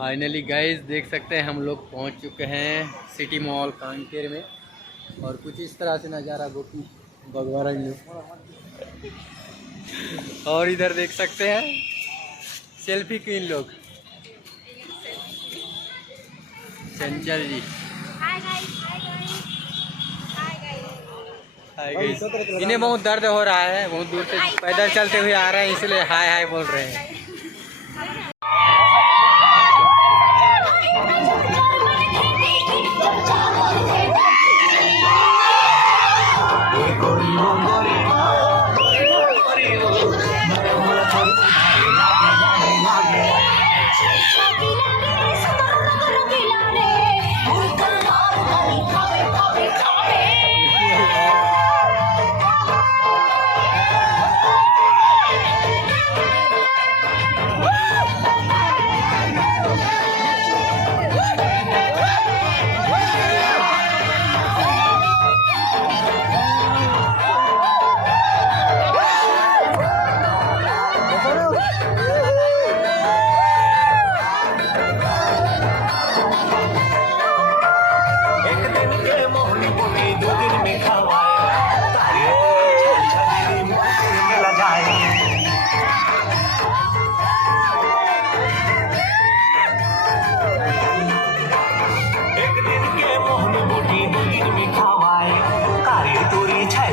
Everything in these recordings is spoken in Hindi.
फाइनली गाइस देख सकते हैं हम लोग पहुंच चुके हैं सिटी मॉल कांकेर में। और कुछ इस तरह से नज़ारा गोपी भगवान में। और इधर देख सकते हैं सेल्फी क्वीन लोग, चंचल जी। Hi guys. इन्हें बहुत दर्द हो रहा है, बहुत दूर से पैदल चलते हुए आ रहे हैं, इसलिए हाय हाय बोल रहे हैं।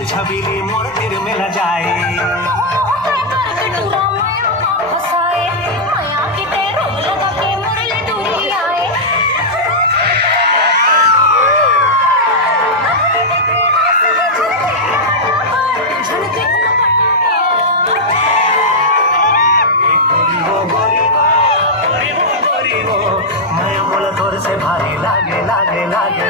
छबीली मोर मेला जाए मैं बोला तोर से भारी लागे लागे लागे।